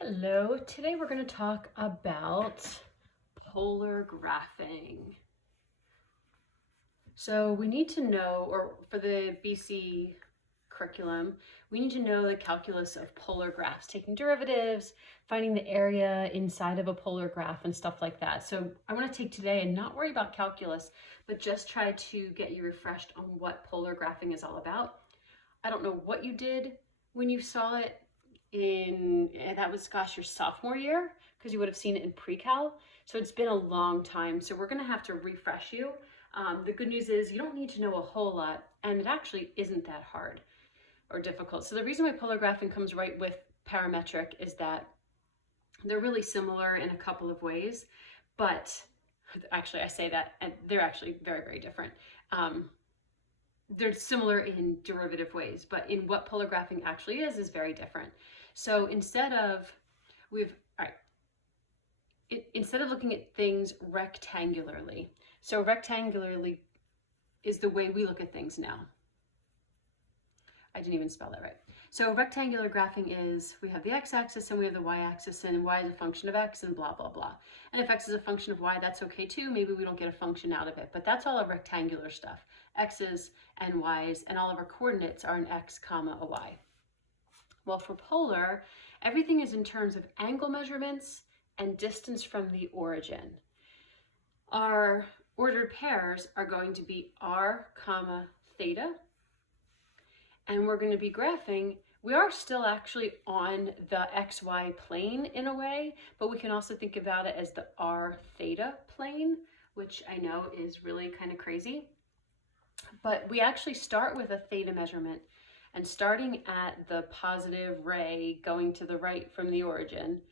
Hello, today we're going to talk about polar graphing. So we need to know, or for the BC curriculum, we need to know the calculus of polar graphs, taking derivatives, finding the area inside of a polar graph and stuff like that. So I want to take today and not worry about calculus, but just try to get you refreshed on what polar graphing is all about. I don't know what you did when you saw it that was, gosh, your sophomore year, because you would have seen it in pre-cal. So it's been a long time. So we're going to have to refresh you. The good news is you don't need to know a whole lot, and it actually isn't that hard or difficult. So the reason why polar graphing comes right with parametric is that they're really similar in a couple of ways, but actually I say that, and they're actually very, very different. They're similar in derivative ways, but in what polar graphing actually is very different. So instead of looking at things rectangularly, so rectangularly is the way we look at things now. I didn't even spell that right. So rectangular graphing is, we have the x-axis and we have the y-axis, and y is a function of x and blah, blah, blah. And if x is a function of y, that's okay too. Maybe we don't get a function out of it, but that's all our rectangular stuff. X's and y's, and all of our coordinates are an x comma a y. Well, for polar, everything is in terms of angle measurements and distance from the origin. Our ordered pairs are going to be r comma theta, and we're going to be graphing. We are still actually on the XY plane in a way, but we can also think about it as the R theta plane, which I know is really kind of crazy. But we actually start with a theta measurement, and starting at the positive ray going to the right from the origin,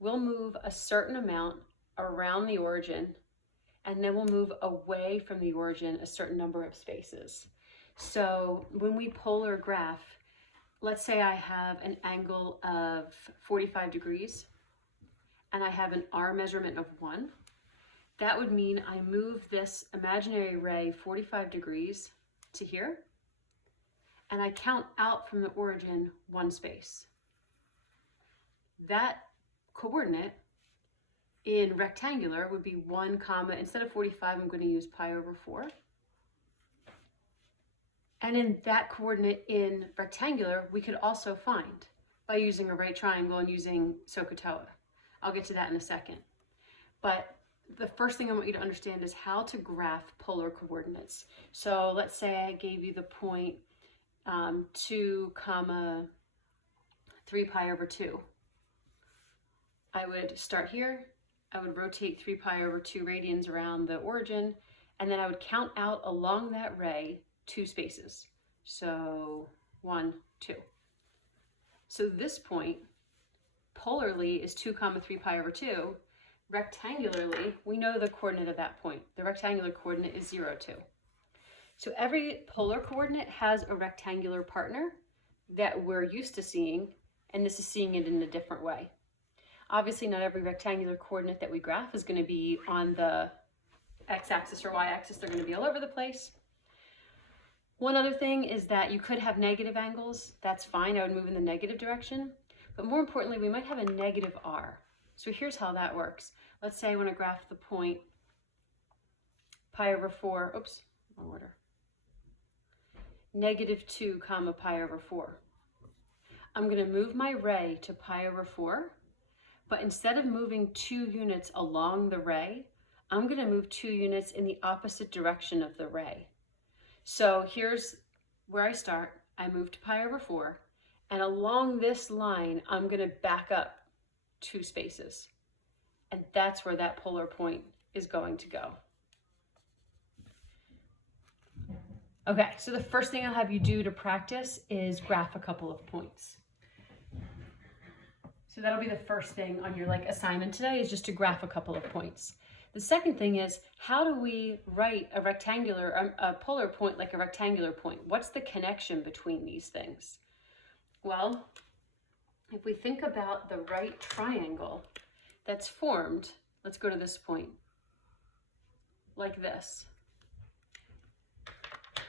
we'll move a certain amount around the origin, and then we'll move away from the origin a certain number of spaces. So when we polar graph, let's say I have an angle of 45 degrees and I have an R measurement of 1. That would mean I move this imaginary ray 45 degrees to here, and I count out from the origin 1 space. That coordinate in rectangular would be 1 comma, instead of 45, I'm going to use pi over 4. And in that coordinate in rectangular, we could also find by using a right triangle and using SOHCAHTOA. I'll get to that in a second. But the first thing I want you to understand is how to graph polar coordinates. So let's say I gave you the point 2 comma 3 pi over 2. I would start here, I would rotate 3 pi over 2 radians around the origin, and then I would count out along that ray 2 spaces. So 1, 2. So this point, polarly, is 2 comma 3 pi over 2. Rectangularly, we know the coordinate of that point. The rectangular coordinate is 0, 2. So every polar coordinate has a rectangular partner that we're used to seeing, and this is seeing it in a different way. Obviously, not every rectangular coordinate that we graph is going to be on the x-axis or y-axis. They're going to be all over the place. One other thing is that you could have negative angles. That's fine. I would move in the negative direction. But more importantly, we might have a negative r. So here's how that works. Let's say I want to graph the point pi over 4, oops, wrong order, negative 2 comma pi over 4. I'm going to move my ray to pi over 4, but instead of moving 2 units along the ray, I'm going to move 2 units in the opposite direction of the ray. So here's where I start. I move to pi over 4, and along this line, I'm going to back up 2 spaces. And that's where that polar point is going to go. Okay, so the first thing I'll have you do to practice is graph a couple of points. So that'll be the first thing on your assignment today, is just to graph a couple of points. The second thing is, how do we write a polar point like a rectangular point? What's the connection between these things? Well, if we think about the right triangle that's formed, let's go to this point, like this.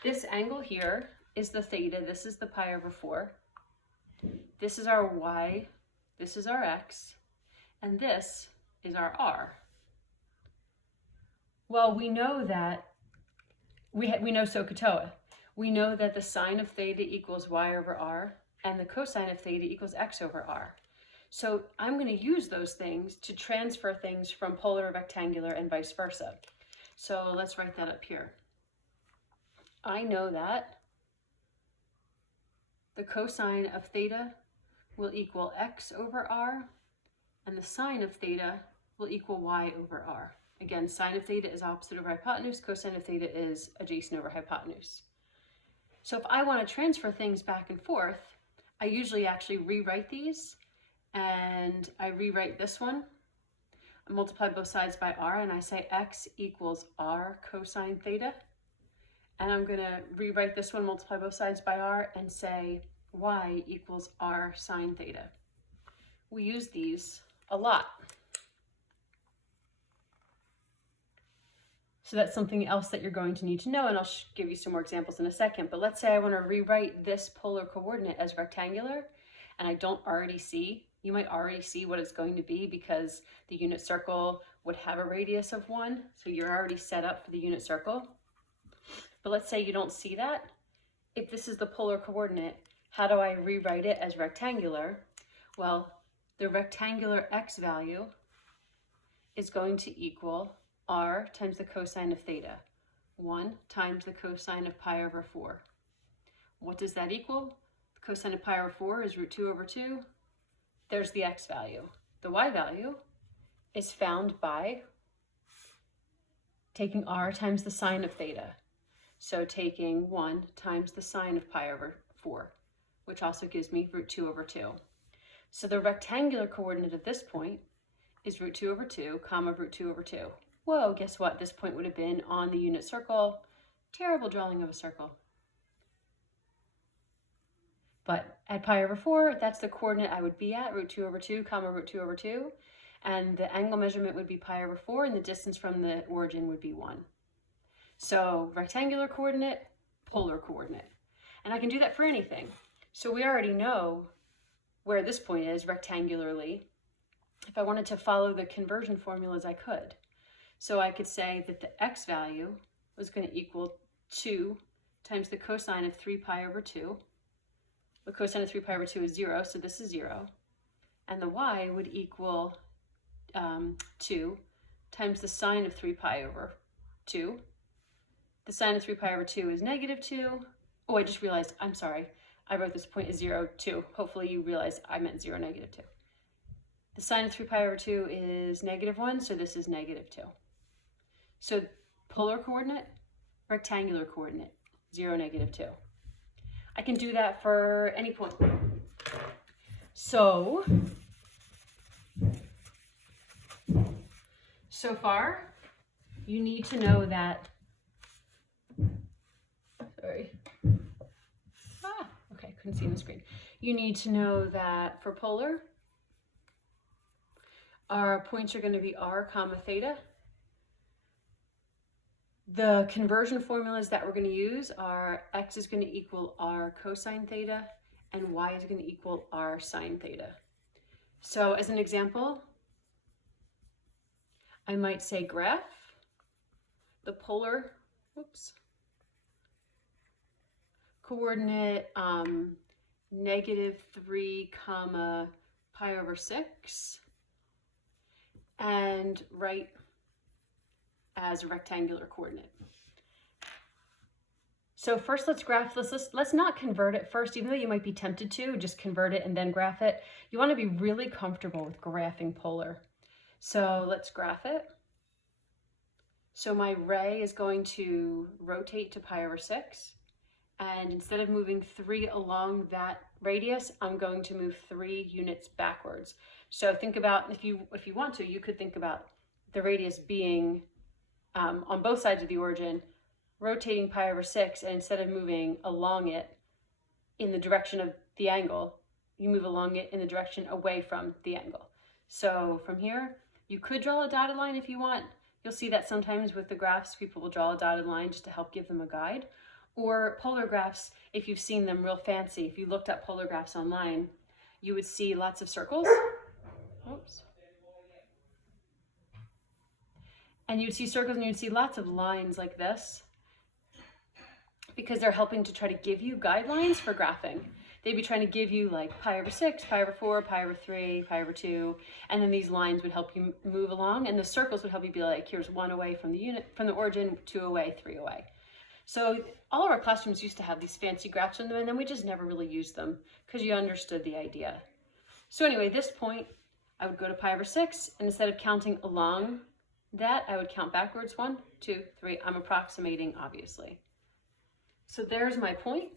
This angle here is the theta, this is the pi over 4. This is our y This is our x, and this is our r. Well, we know that, we know SOHCAHTOA. We know that the sine of theta equals y over r, and the cosine of theta equals x over r. So I'm going to use those things to transfer things from polar to rectangular and vice versa. So let's write that up here. I know that the cosine of theta will equal x over r, and the sine of theta will equal y over r. Again, sine of theta is opposite over hypotenuse, cosine of theta is adjacent over hypotenuse. So if I want to transfer things back and forth, I usually actually rewrite these, and I rewrite this one. I multiply both sides by r, and I say x equals r cosine theta. And I'm going to rewrite this one, multiply both sides by r, and say y equals r sine theta. We use these a lot. So that's something else that you're going to need to know, and I'll give you some more examples in a second. But let's say I want to rewrite this polar coordinate as rectangular, and I don't already see. You might already see what it's going to be because the unit circle would have a radius of 1, so you're already set up for the unit circle. But let's say you don't see that. If this is the polar coordinate, how do I rewrite it as rectangular? Well, the rectangular x value is going to equal r times the cosine of theta, 1 times the cosine of pi over 4. What does that equal? The cosine of pi over 4 is root 2 over 2. There's the x value. The y value is found by taking r times the sine of theta. So taking 1 times the sine of pi over 4, which also gives me root 2 over 2. So the rectangular coordinate at this point is root 2 over 2, comma root 2 over 2. Whoa, guess what? This point would have been on the unit circle. Terrible drawing of a circle. But at pi over 4, that's the coordinate I would be at, root 2 over 2, comma root 2 over 2. And the angle measurement would be pi over 4, and the distance from the origin would be 1. So rectangular coordinate, polar coordinate. And I can do that for anything. So we already know where this point is rectangularly. If I wanted to follow the conversion formulas, I could. So I could say that the x value was going to equal 2 times the cosine of 3 pi over 2. The cosine of 3 pi over 2 is 0, so this is 0. And the y would equal 2 times the sine of 3 pi over 2. The sine of 3 pi over 2 is negative 2. Oh, I just realized, I'm sorry. I wrote this point as 0, 2. Hopefully you realize I meant 0, negative 2. The sine of 3 pi over 2 is negative 1, so this is negative 2. So polar coordinate, rectangular coordinate, 0, negative 2. I can do that for any point. So far, you need to know that, okay, couldn't see on the screen. You need to know that for polar, our points are going to be r comma theta. The conversion formulas that we're going to use are x is going to equal r cosine theta and y is going to equal r sine theta. So as an example, I might say graph the polar coordinate negative 3 comma pi over 6 and write as a rectangular coordinate. So first let's graph this. Let's not convert it first, even though you might be tempted to just convert it and then graph it. You want to be really comfortable with graphing polar. So let's graph it. So my ray is going to rotate to pi over 6. And instead of moving 3 along that radius, I'm going to move 3 units backwards. So think about, if you want to, you could think about the radius being on both sides of the origin, rotating pi over 6, and instead of moving along it in the direction of the angle, you move along it in the direction away from the angle. So from here, you could draw a dotted line if you want. You'll see that sometimes with the graphs, people will draw a dotted line just to help give them a guide. Or polar graphs, if you've seen them real fancy, if you looked up polar graphs online, you would see lots of circles. Oops. And you'd see circles and you'd see lots of lines like this, because they're helping to try to give you guidelines for graphing. They'd be trying to give you like pi over 6, pi over 4, pi over 3, pi over 2, and then these lines would help you move along, and the circles would help you be like, here's 1 away from the unit, from the origin, 2 away, 3 away. So all of our classrooms used to have these fancy graphs in them, and then we just never really used them because you understood the idea. So anyway, this point, I would go to pi over 6, and instead of counting along that, I would count backwards, 1, 2, 3. I'm approximating, obviously. So there's my point.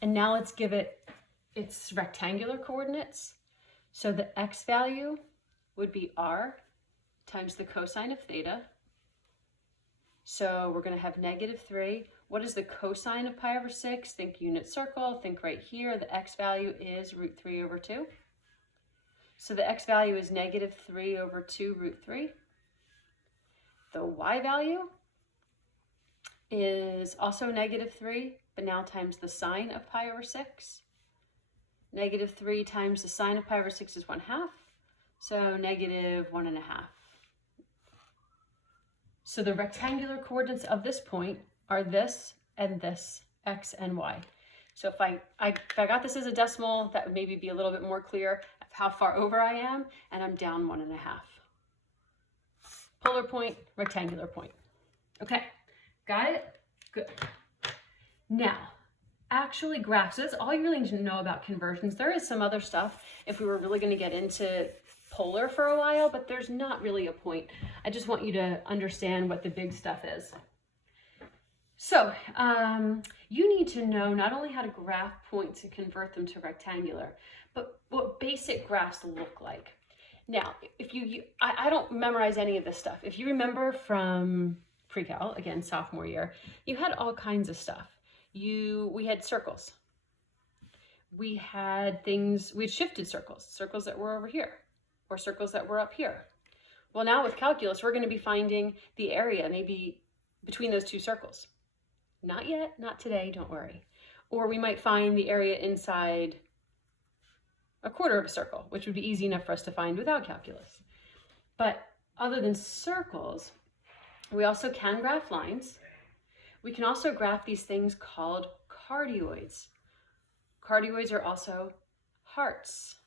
And now let's give it its rectangular coordinates. So the x value would be r times the cosine of theta. So we're going to have -3. What is the cosine of pi over 6? Think unit circle. Think right here. The x value is √3 over 2. So the x value is -3 over 2 √3. The y value is also -3, but now times the sine of pi over 6. -3 times the sine of pi over 6 is 1/2, so -1.5. So the rectangular coordinates of this point are this and this, x and y. So if I got this as a decimal, that would maybe be a little bit more clear of how far over I am, and I'm down 1.5. Polar point, rectangular point. Okay, got it? Good. Now, actually graphs, so that's all you really need to know about conversions. There is some other stuff if we were really going to get into polar for a while, but there's not really a point. I just want you to understand what the big stuff is. So you need to know not only how to graph points and convert them to rectangular, but what basic graphs look like. Now, if I don't memorize any of this stuff. If you remember from pre-cal, again, sophomore year, you had all kinds of stuff. We had circles. We had things, we had shifted circles that were over here, or circles that were up here. Well, now with calculus, we're going to be finding the area maybe between those two circles. Not yet, not today, don't worry. Or we might find the area inside a quarter of a circle, which would be easy enough for us to find without calculus. But other than circles, we also can graph lines. We can also graph these things called cardioids. Cardioids are also hearts,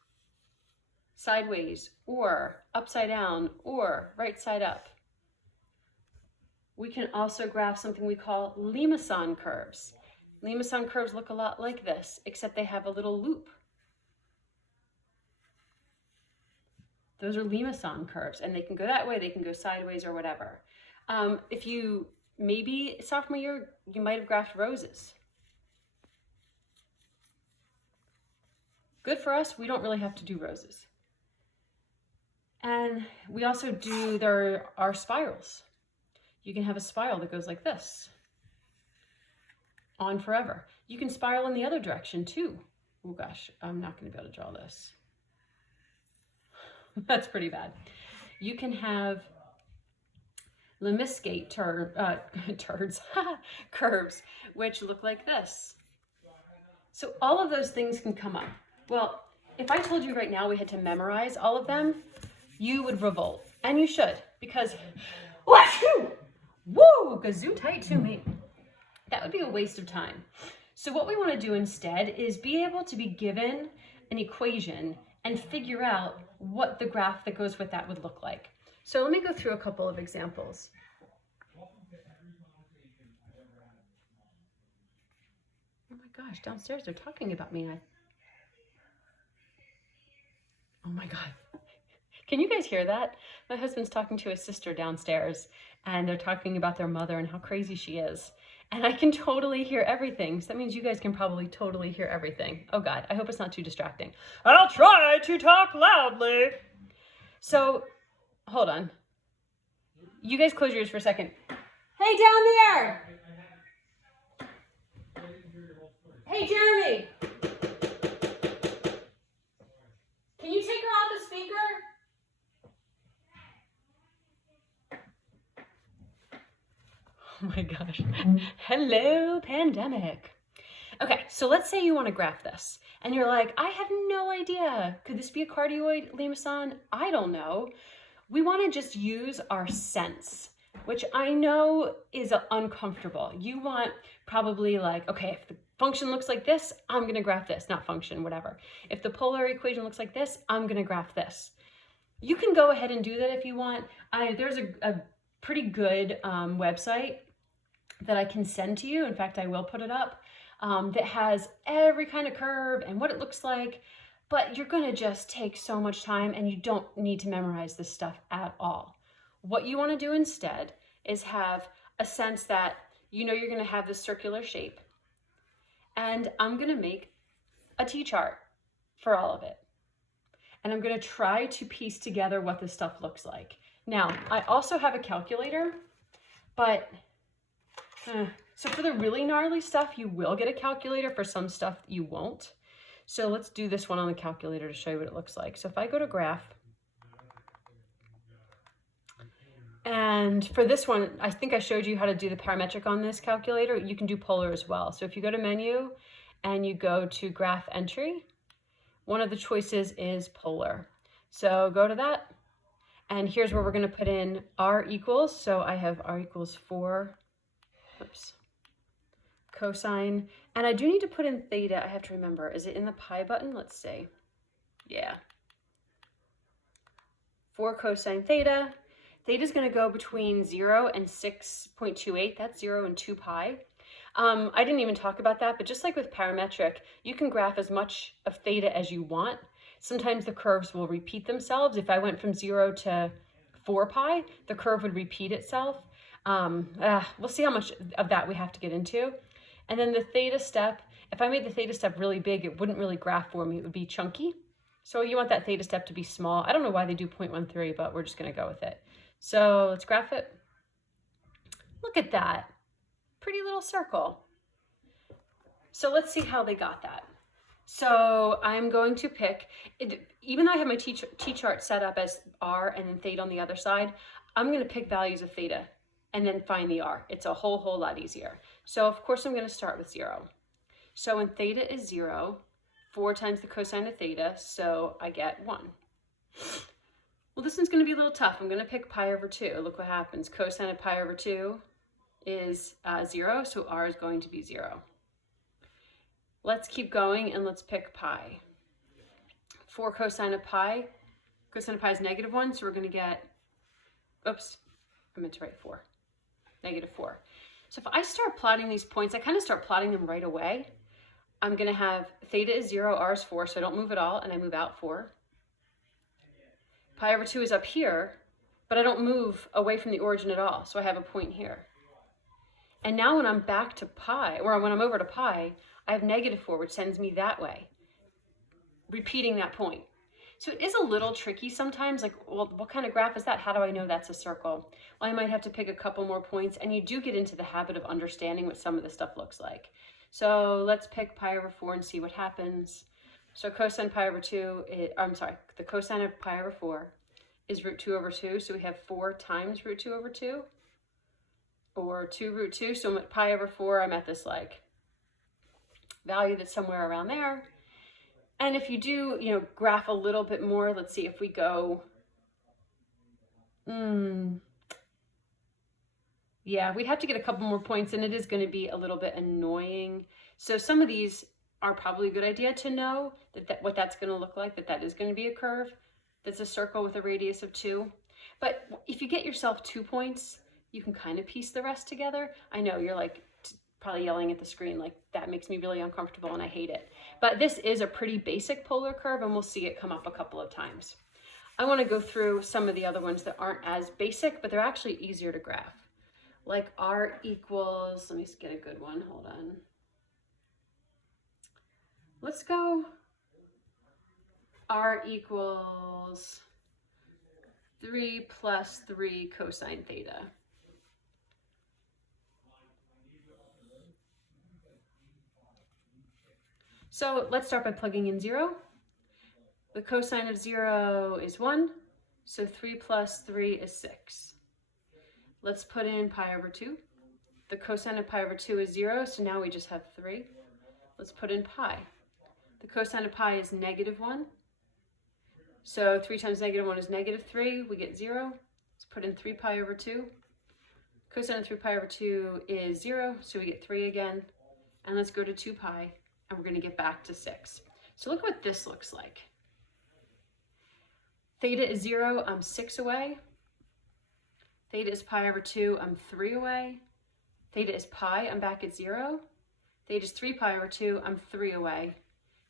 sideways or upside down or right side up. We can also graph something we call limacon curves. Limacon curves look a lot like this, except they have a little loop. Those are limacon curves, and they can go that way, they can go sideways or whatever. If you, maybe sophomore year, you might have graphed roses. Good for us, we don't really have to do roses. And we also do, there are spirals. You can have a spiral that goes like this, on forever. You can spiral in the other direction too. Oh gosh, I'm not gonna be able to draw this. That's pretty bad. You can have lemniscate curves, which look like this. So all of those things can come up. Well, if I told you right now we had to memorize all of them, you would revolt, and you should, because woo, gesundheit to me. That would be a waste of time. So what we want to do instead is be able to be given an equation and figure out what the graph that goes with that would look like. So let me go through a couple of examples. Oh my gosh, downstairs they're talking about me. Oh my God. Can you guys hear that? My husband's talking to his sister downstairs, and they're talking about their mother and how crazy she is. And I can totally hear everything. So that means you guys can probably totally hear everything. Oh God, I hope it's not too distracting. I'll try to talk loudly. So, hold on. You guys close your ears for a second. Hey, down there! Hey, Jeremy! Can you take her off the speaker? Oh my gosh. Hello, pandemic. Okay, so let's say you want to graph this, and you're like, I have no idea. Could this be a cardioid limacon? I don't know. We want to just use our sense, which I know is uncomfortable. You want probably like, okay, if the function looks like this, I'm going to graph this, not function, whatever. If the polar equation looks like this, I'm going to graph this. You can go ahead and do that if you want. There's a pretty good website that I can send to you. In fact, I will put it up, that has every kind of curve and what it looks like, but you're gonna just take so much time and you don't need to memorize this stuff at all. What you wanna do instead is have a sense that you know you're gonna have this circular shape, and I'm gonna make a T-chart for all of it. And I'm gonna try to piece together what this stuff looks like. Now, I also have a calculator, but so for the really gnarly stuff, you will get a calculator. For some stuff, you won't. So let's do this one on the calculator to show you what it looks like. So if I go to graph, and for this one, I think I showed you how to do the parametric on this calculator. You can do polar as well. So if you go to menu and you go to graph entry, one of the choices is polar. So go to that, and here's where we're going to put in r equals. So I have r equals 4, cosine, and I do need to put in theta. I have to remember, is it in the pi button? Let's see. Yeah. 4 cosine theta. Theta is going to go between 0 and 6.28. That's 0 and 2 pi. I didn't even talk about that, but just like with parametric, you can graph as much of theta as you want. Sometimes the curves will repeat themselves. If I went from 0 to 4 pi, the curve would repeat itself. We'll see how much of that we have to get into. And then the theta step, if I made the theta step really big, it wouldn't really graph for me. It would be chunky. So you want that theta step to be small. I don't know why they do 0.13, but we're just going to go with it. So let's graph it. Look at that. Pretty little circle. So let's see how they got that. So I'm going to pick, even though I have my T-chart set up as r and then theta on the other side, I'm going to pick values of theta and then find the r. It's a whole lot easier. So of course I'm going to start with 0. So when theta is 0, 4 times the cosine of theta, so I get 1. Well, this one's going to be a little tough. I'm going to pick pi over 2. Look what happens. Cosine of pi over 2 is 0, so r is going to be 0. Let's keep going and let's pick pi. 4 cosine of pi is -1, so we're going to get, oops, I meant to write 4, -4. So if I start plotting these points, I kind of start plotting them right away. I'm going to have theta is 0, r is 4, so I don't move at all, and I move out 4. Pi over 2 is up here, but I don't move away from the origin at all, so I have a point here. And now when I'm back to pi, or when I'm over to pi, I have -4, which sends me that way, repeating that point. So it is a little tricky sometimes, like, well, what kind of graph is that? How do I know that's a circle? Well, I might have to pick a couple more points, and you do get into the habit of understanding what some of this stuff looks like. So let's pick pi over 4 and see what happens. So cosine pi over 2, the cosine of pi over 4 is root 2 over 2, so we have 4 times root 2 over 2, or 2 root 2, so at pi over 4, I'm at this like value that's somewhere around there. And if you do, graph a little bit more, let's see if we go, yeah, we'd have to get a couple more points, and it is going to be a little bit annoying. So some of these are probably a good idea to know what that's going to look like, that is going to be a curve that's a circle with a radius of 2. But if you get yourself 2 points, you can kind of piece the rest together. I know you're like probably yelling at the screen, like that makes me really uncomfortable and I hate it. But this is a pretty basic polar curve, and we'll see it come up a couple of times. I want to go through some of the other ones that aren't as basic, but they're actually easier to graph. Like r equals, let me get a good one, hold on. Let's go r equals 3 plus 3 cosine theta. So let's start by plugging in 0. The cosine of 0 is 1, so 3 plus 3 is 6. Let's put in pi over 2. The cosine of pi over 2 is 0, so now we just have 3. let's put in pi. The cosine of pi is -1. So 3 times -1 is -3. We get 0. Let's put in 3 pi over 2. Cosine of 3 pi over 2 is 0, so we get 3 again. And let's go to 2 pi, and we're going to get back to 6. So look what this looks like. Theta is 0, I'm 6 away. Theta is pi over 2, I'm 3 away. Theta is pi, I'm back at 0. Theta is 3 pi over 2, I'm 3 away.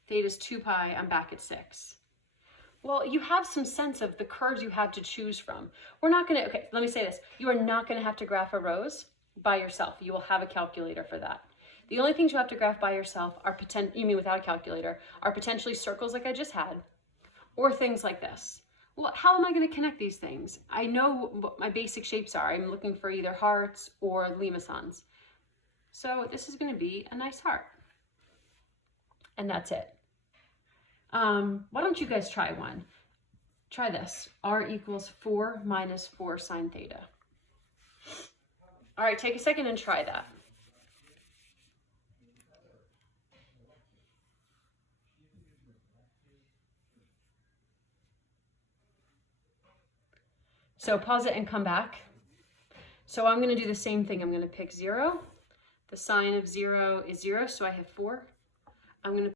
Theta is 2 pi, I'm back at 6. Well, you have some sense of the curves you have to choose from. We're not going to, okay, let me say this. You are not going to have to graph a rows by yourself. You will have a calculator for that. The only things you have to graph by yourself are you mean without a calculator, are potentially circles like I just had, or things like this. Well, how am I going to connect these things? I know what my basic shapes are. I'm looking for either hearts or limacons. So this is going to be a nice heart. And that's it. Why don't you guys try one? Try this. R equals 4 minus 4 sine theta. All right, take a second and try that. So pause it and come back. So I'm going to do the same thing. I'm going to pick 0. The sine of 0 is 0, so I have 4. I'm going to